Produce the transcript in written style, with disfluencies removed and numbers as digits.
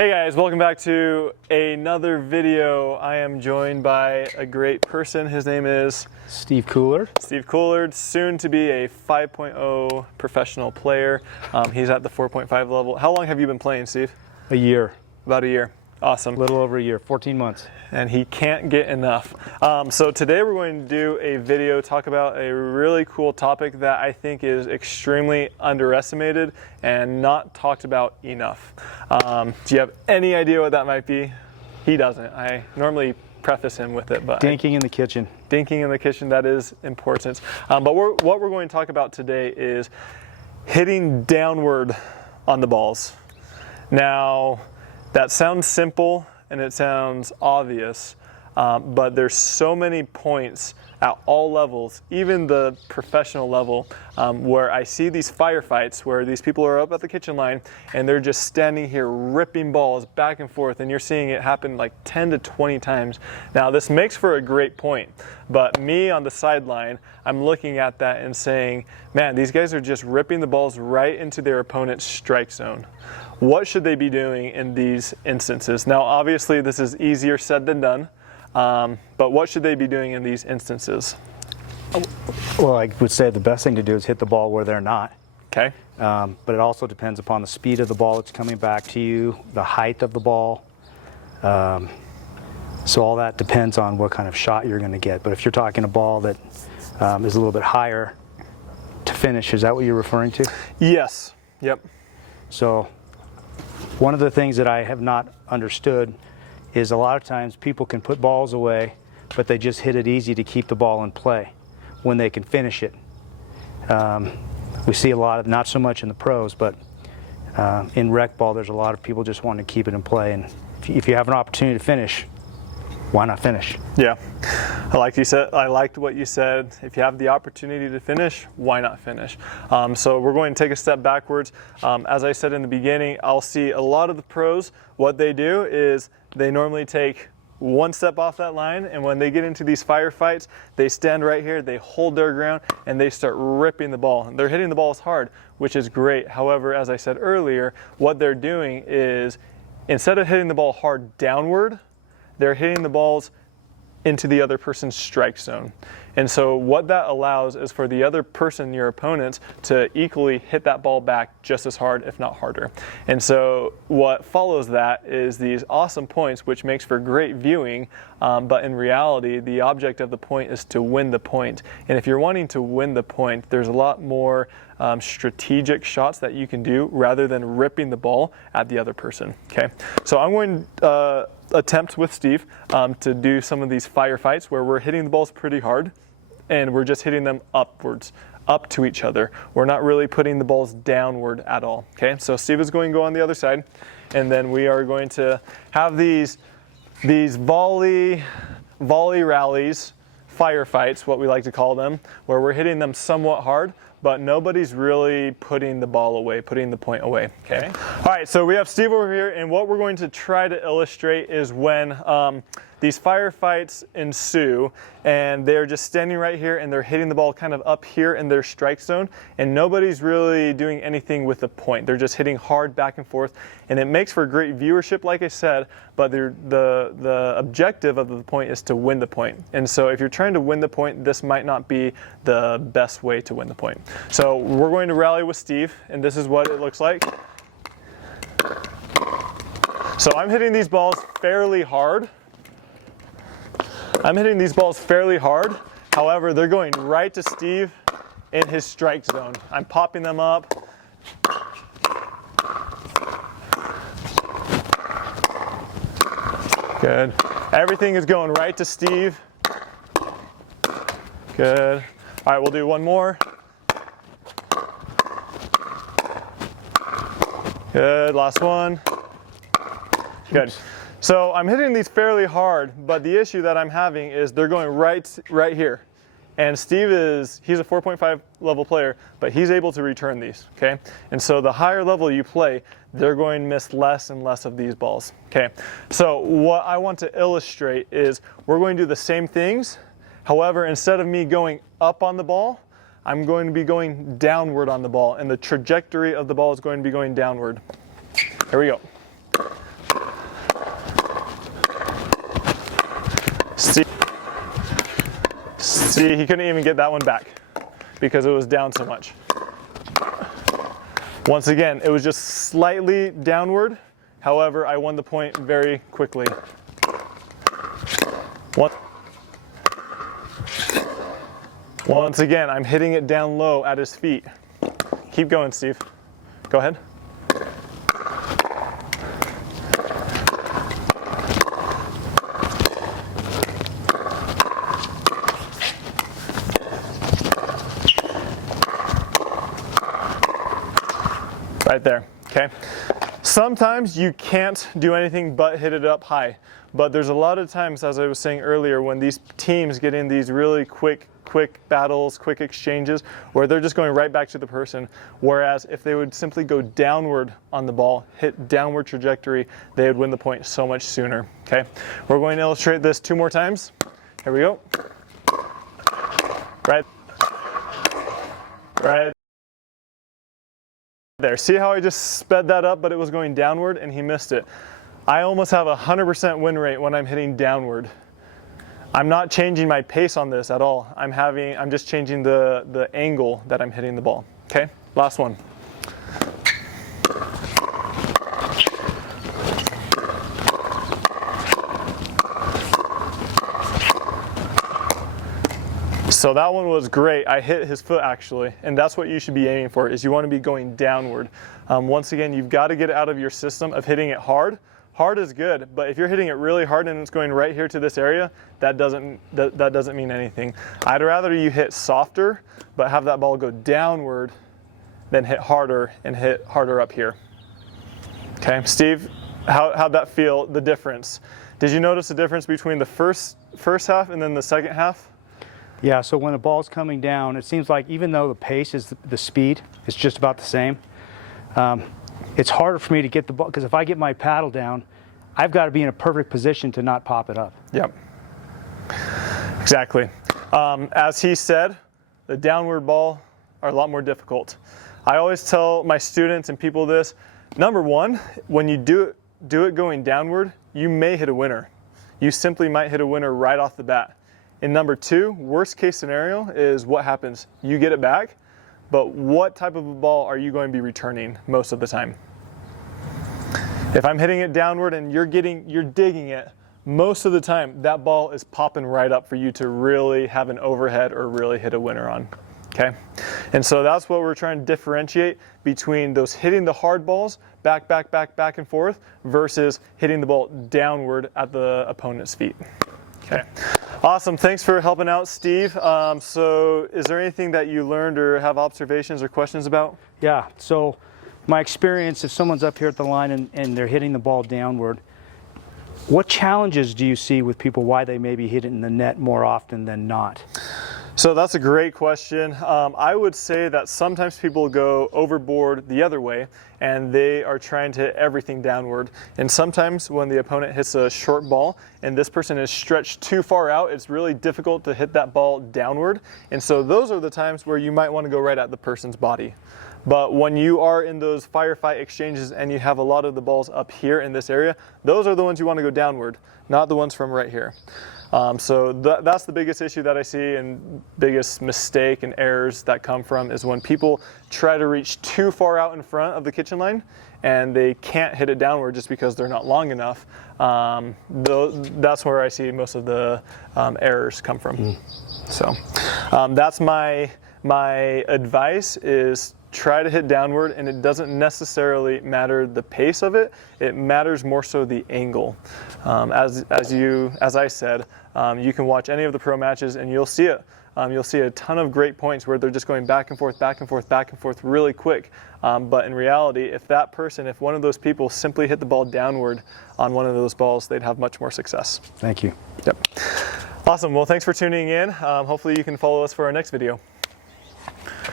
Hey guys, welcome back to another video. I am joined by a great person. His name is Steve Coolard. Steve Coolard, soon to be a 5.0 professional player. He's at the 4.5 level. How long have you been playing, Steve? A year. About a year. Awesome. A little over a year, 14 months. And he can't get enough. So today we're going to do a video, talk about a really cool topic that I think is extremely underestimated and not talked about enough. Do you have any idea what that might be? He doesn't. I normally preface him with it, but Dinking in the kitchen. Dinking in the kitchen, that is important. But what we're going to talk about today is hitting downward on the balls. Now, that sounds simple and it sounds obvious, but there's so many points at all levels, even the professional level, where I see these firefights where these people are up at the kitchen line and they're just standing here ripping balls back and forth, and you're seeing it happen like 10 to 20 times. Now this makes for a great point, but me on the sideline, I'm looking at that and saying, man, these guys are just ripping the balls right into their opponent's strike zone. What should they be doing in these instances? Now obviously this is easier said than done. But what should they be doing in these instances? Well, I would say the best thing to do is hit the ball where they're not. Okay. But it also depends upon the speed of the ball that's coming back to you, the height of the ball. So all that depends on what kind of shot you're going to get. But if you're talking a ball that is a little bit higher to finish, is that what you're referring to? Yes. Yep. So one of the things that I have not understood is a lot of times people can put balls away, but they just hit it easy to keep the ball in play when they can finish it. We see a lot of, not so much in the pros, but in rec ball, there's a lot of people just wanting to keep it in play. And if you have an opportunity to finish, why not finish? Yeah, I liked what you said. If you have the opportunity to finish, why not finish? So we're going to take a step backwards. As I said in the beginning, I'll see a lot of the pros, what they do is they normally take one step off that line, and when they get into these firefights, they stand right here, they hold their ground, and they start ripping the ball. They're hitting the balls hard, which is great. However, as I said earlier, what they're doing is instead of hitting the ball hard downward, they're hitting the balls into the other person's strike zone. And so what that allows is for the other person, your opponents, to equally hit that ball back just as hard, if not harder. And so what follows that is these awesome points, which makes for great viewing, but in reality, the object of the point is to win the point. And if you're wanting to win the point, there's a lot more strategic shots that you can do rather than ripping the ball at the other person, okay? So I'm going to attempt with Steve to do some of these firefights where we're hitting the balls pretty hard and we're just hitting them upwards, up to each other. We're not really putting the balls downward at all, okay? So Steve is going to go on the other side, and then we are going to have these volley rallies, firefights, what we like to call them, where we're hitting them somewhat hard, but nobody's really putting the ball away, putting the point away, okay? All right, so we have Steve over here, and what we're going to try to illustrate is when these firefights ensue, and they're just standing right here, and they're hitting the ball kind of up here in their strike zone, and nobody's really doing anything with the point. They're just hitting hard back and forth, and it makes for great viewership, like I said, but the objective of the point is to win the point. And so if you're trying to win the point, this might not be the best way to win the point. So we're going to rally with Steve, and this is what it looks like. So I'm hitting these balls fairly hard. However, they're going right to Steve in his strike zone. I'm popping them up. Good. Everything is going right to Steve. Good. All right, we'll do one more. Good, last one. Good. So I'm hitting these fairly hard, but the issue that I'm having is they're going right here. And Steve he's a 4.5 level player, but he's able to return these, okay? And so the higher level you play, they're going to miss less and less of these balls, okay? So what I want to illustrate is we're going to do the same things. However, instead of me going up on the ball, I'm going to be going downward on the ball, and the trajectory of the ball is going to be going downward. Here we go. See, he couldn't even get that one back because it was down so much. Once again, it was just slightly downward. However, I won the point very quickly. Once again, I'm hitting it down low at his feet. Keep going, Steve. Go ahead. Right there, okay? Sometimes you can't do anything but hit it up high, but there's a lot of times, as I was saying earlier, when these teams get in these really quick battles, quick exchanges, where they're just going right back to the person, whereas if they would simply go downward on the ball, hit downward trajectory, they would win the point so much sooner, okay? We're going to illustrate this 2 more times. Here we go. Right there. See how I just sped that up, but it was going downward and he missed it. I almost have a 100% win rate when I'm hitting downward. I'm not changing my pace on this at all. I'm just changing the angle that I'm hitting the ball. Okay, last one. So that one was great. I hit his foot actually, and that's what you should be aiming for, is you want to be going downward. Once again, you've got to get it out of your system of hitting it hard. Hard is good, but if you're hitting it really hard and it's going right here to this area, that doesn't mean anything. I'd rather you hit softer, but have that ball go downward than hit harder and hit harder up here. Okay, Steve, how'd that feel, the difference? Did you notice the difference between the first half and then the second half? Yeah, so when the ball's coming down, it seems like even though the pace is the speed, it's just about the same. It's harder for me to get the ball, because if I get my paddle down, I've got to be in a perfect position to not pop it up. Yep, exactly. As he said, the downward ball are a lot more difficult. I always tell my students and people this, number one, when you do it going downward, you may hit a winner. You simply might hit a winner right off the bat. And number two, worst case scenario is what happens? You get it back, but what type of a ball are you going to be returning most of the time? If I'm hitting it downward and you're digging it, most of the time that ball is popping right up for you to really have an overhead or really hit a winner on, okay? And so that's what we're trying to differentiate between those hitting the hard balls, back and forth, versus hitting the ball downward at the opponent's feet. Okay, awesome. Thanks for helping out, Steve. So is there anything that you learned or have observations or questions about? Yeah, so my experience, if someone's up here at the line and they're hitting the ball downward, what challenges do you see with people, why they maybe hit it in the net more often than not? So that's a great question. I would say that sometimes people go overboard the other way and they are trying to hit everything downward. And sometimes when the opponent hits a short ball and this person is stretched too far out, it's really difficult to hit that ball downward. And so those are the times where you might want to go right at the person's body. But when you are in those firefight exchanges and you have a lot of the balls up here in this area, those are the ones you want to go downward, not the ones from right here. So that's the biggest issue that I see, and biggest mistake and errors that come from is when people try to reach too far out in front of the kitchen line and they can't hit it downward just because they're not long enough. That's where I see most of the errors come from. So that's my advice is try to hit downward, and it doesn't necessarily matter the pace of it. It matters more so the angle. As I said, you can watch any of the pro matches and you'll see it. You'll see a ton of great points where they're just going back and forth really quick. But in reality, if one of those people simply hit the ball downward on one of those balls, they'd have much more success. Thank you. Yep. Awesome. Well, thanks for tuning in. Hopefully you can follow us for our next video.